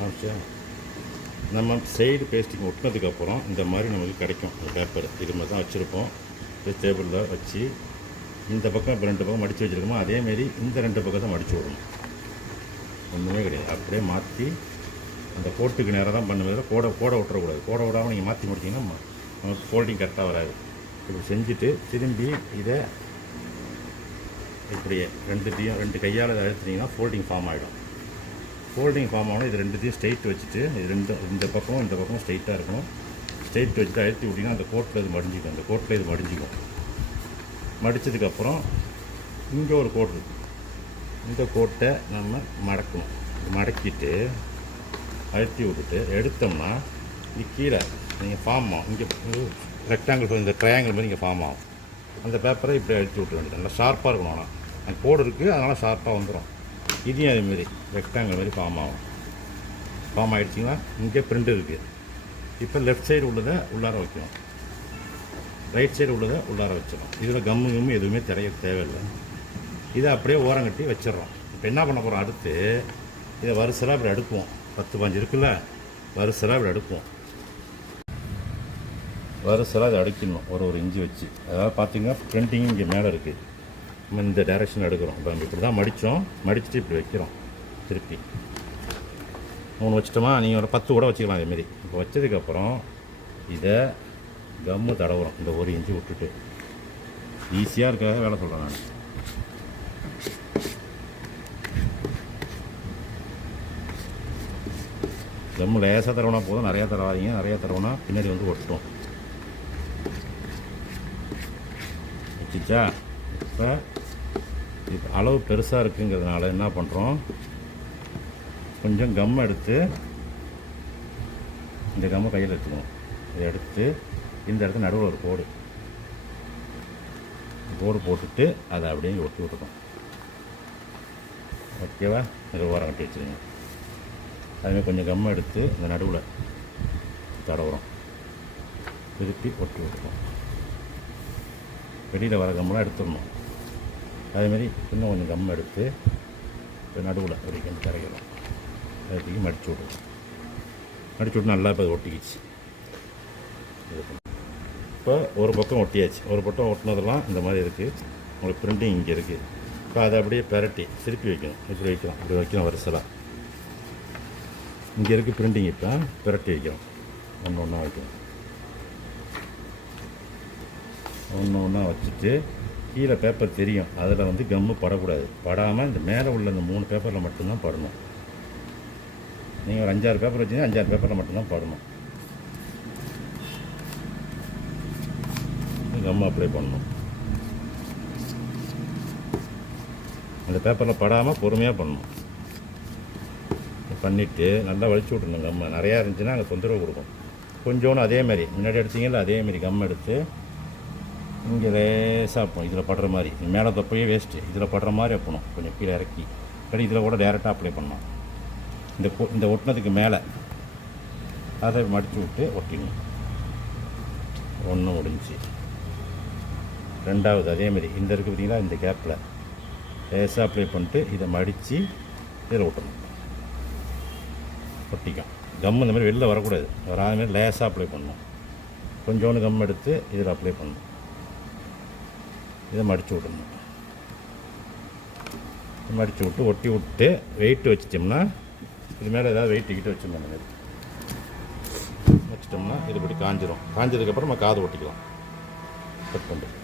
ஆச்சா நம்ம side pasting ஒட்டினதுக்கப்புறம் இந்த மாதிரி நமக்கு கிடைக்கும் இந்த பேப்பர். இது மாதிரி தான் வச்சுருப்போம். இது டேபிளில் வச்சு இந்த பக்கம் இப்போ 2 பக்கம் மடித்து வச்சுருக்கோமோ அதேமாரி இந்த 2 பக்கத்தை மடித்து விடணும். ஒன்றுமே கிடையாது. அப்படியே மாற்றி அந்த கோட்டுக்கு நேராக தான் பண்ணுவது. கோடை விட்டுறக்கூடாது. கோடை விடாமல் நீங்கள் மாற்றி முடிச்சிங்கன்னா நமக்கு ஃபோல்டிங் கரெக்டாக வராது. இப்படி செஞ்சுட்டு திரும்பி இதை இப்படியே 2 கையால் அழுத்தினீங்கன்னா ஃபோல்டிங் ஃபார்ம் ஆகிடும். ஃபோல்டிங் ஃபார்ம் ஆகணும். இது 2த்தையும் ஸ்ட்ரெயிட் வச்சுட்டு இது இந்த பக்கம் ஸ்ட்ரெயிட்டாக இருக்கும். ஸ்ட்ரெயிட் வச்சுட்டு அழுத்தி விட்டிங்கன்னா அந்த கோட்டில் இது மடிஞ்சிக்கும். அந்த கோட்டில் இது மடிஞ்சிக்கும். மடித்ததுக்கப்புறம் இங்கே ஒரு கோட் இருக்குது. இந்த கோட்டை நம்ம மடக்கணும். மடக்கிட்டு அழுத்தி விட்டுட்டு எடுத்தோம்னா இது கீழே நீங்கள் ஃபார்ம் ஆகும். இங்கே ரெக்டாங்கிள் இந்த ட்ரையாங்கிள் மாதிரி இங்கே ஃபார்ம் ஆகும். அந்த பேப்பரை இப்படி அழுத்தி விட்டு வேண்டியது. நல்லா ஷார்ப்பாக இருக்கணும். ஆனால் அந்த கோடு இருக்குது, அதனால் ஷார்ப்பாக வந்துடும். இதையும் அதேமாரி ரெக்டாங்கிள் மாதிரி ஃபார்ம் ஆகும். ஃபார்ம் ஆகிடுச்சிங்கன்னா இங்கே பிரிண்ட் இருக்குது. இப்போ லெஃப்ட் சைடு உள்ளதை உள்ளார வைக்கணும், ரைட் சைடு உள்ளதை உள்ளார வச்சிடும். இதில் கம்மு எதுவுமே தேவையில்லை. இதை அப்படியே ஓரங்கட்டி வச்சிடறோம். இப்போ என்ன பண்ண போகிறோம், அடுத்து இதை வரிசலாக இப்படி அடுக்குவோம். 10-15 இருக்குல்ல, வரிசலாக இப்படி அடுக்குவோம். வரிசலாக இதை அடுக்கிடணும் ஒரு இன்ச்சு வச்சு. அதாவது பார்த்திங்கன்னா பிரிண்டிங் இங்கே மேலே இருக்குது. நம்ம இந்த டைரெக்ஷன் எடுக்கிறோம். இப்போ நம்ம இப்படி தான் மடிச்சுட்டு இப்படி வைக்கிறோம். திருப்பி 3 வச்சிட்டோமா, நீங்கள் ஒரு 10 கூட வச்சுக்கலாம் அதேமாரி. இப்போ வச்சதுக்கப்புறம் இதை கம்மு தடவுறோம். இந்த 1 இன்ச்சு விட்டுட்டு ஈஸியாக இருக்காக வேலை சொல்கிறேன் நான். கம்மு லேசாக தடவுனா போதும், நிறையா தடவாதீங்க. நிறையா தடவுனா பின்னாடி வந்து ஒட்டும். வச்சுச்சா? இப்போ அளவு பெருசாக இருக்குங்கிறதுனால என்ன பண்ணுறோம், கொஞ்சம் கம் எடுத்து இந்த கம்மை கையில் எடுத்துக்கணும். இதை எடுத்து இந்த இடத்துல நடுவில் ஒரு கோடு போட்டுட்டு அதை அப்படியே ஒட்டி விட்டுக்கணும். ஓகேவா? இதை ஓரம் கட்டி வச்சுருங்க. அதுமாதிரி கொஞ்சம் கம்மை எடுத்து இந்த நடுவில் தடவுறோம். திருப்பி ஒட்டி விட்டுக்கணும். வெளியில் வர கம்மெலாம் எடுத்துடணும். அதேமாரி இன்னும் கொஞ்சம் கம் எடுத்து இப்போ நடுவில் வரைக்கும் கரைக்கிறோம். அதுக்கு மடித்து விடுவோம். மடித்து விட்டு நல்லா இப்போ ஒட்டிக்கிச்சு. இப்போ ஒரு பக்கம் ஒட்டியாச்சு. ஒரு பக்கம் ஒட்டினதெல்லாம் இந்த மாதிரி இருக்குது. உங்களுக்கு பிரிண்டிங் இங்கே இருக்குது. இப்போ அதை அப்படியே பெரட்டி திருப்பி வைக்கணும். இப்படி வைக்கணும் வரிசலாக. இங்கே இருக்குது பிரிண்டிங். இப்போ பெரட்டி வைக்கிறோம். ஒன்றா வைக்கணும். ஒன்றா வச்சுட்டு கீழே பேப்பர் தெரியும், அதில் வந்து கம்மு படக்கூடாது. படாமல் இந்த மேலே உள்ள இந்த 3 பேப்பரில் மட்டும்தான் படணும். நீங்கள் ஒரு 5-6 பேப்பர் வச்சிங்கன்னா 5-6 பேப்பரில் மட்டும்தான் படணும். கம்மு அப்ளை பண்ணணும். அந்த பேப்பரில் படாமல் பொறுமையாக பண்ணணும். பண்ணிவிட்டு நல்லா வலிச்சு விட்ருணும். கம்மை நிறையா இருந்துச்சுன்னா அங்கே தொந்தரவு கொடுக்கும். கொஞ்சோன்னு அதேமாதிரி முன்னாடி எடுத்தீங்கல்ல அதேமாரி கம் எடுத்து இங்கே லேசாக வைப்போம். இதில் படுற மாதிரி. மேலே தப்பையே வேஸ்ட்டு. இதில் படுற மாதிரி வைப்பணும். கொஞ்சம் கீழே இறக்கி கடி இதில் கூட டேரெக்டாக அப்ளை பண்ணலாம். இந்த ஒட்டினதுக்கு மேலே அதை மடித்து விட்டு ஒட்டிடணும். 1 முடிஞ்சு. 2வது அதேமாரி இந்த இருக்குது பார்த்திங்களா, இந்த கேப்பில் லேசாக அப்ளை பண்ணிட்டு இதை மடித்து இதில் விட்டணும். ஒட்டிக்கும். கம் இந்த மாதிரி வெளில வரக்கூடாது. வராத மாதிரி லேசாக அப்ளை பண்ணணும். கொஞ்சோண்டு கம் எடுத்து இதில் அப்ளை பண்ணணும். இதை மடித்து விடணும். மடித்து விட்டு ஒட்டி விட்டு வெயிட் வச்சிட்டோம்னா இது மேலே ஏதாவது வெயிட் கிட்ட வச்சோம்னா அந்த மாதிரி வச்சிட்டோம்னா இது இப்படி காஞ்சிரும். காஞ்சதுக்கப்புறம் நம்ம காது ஒட்டிக்கலாம். கட் பண்ணிட்டு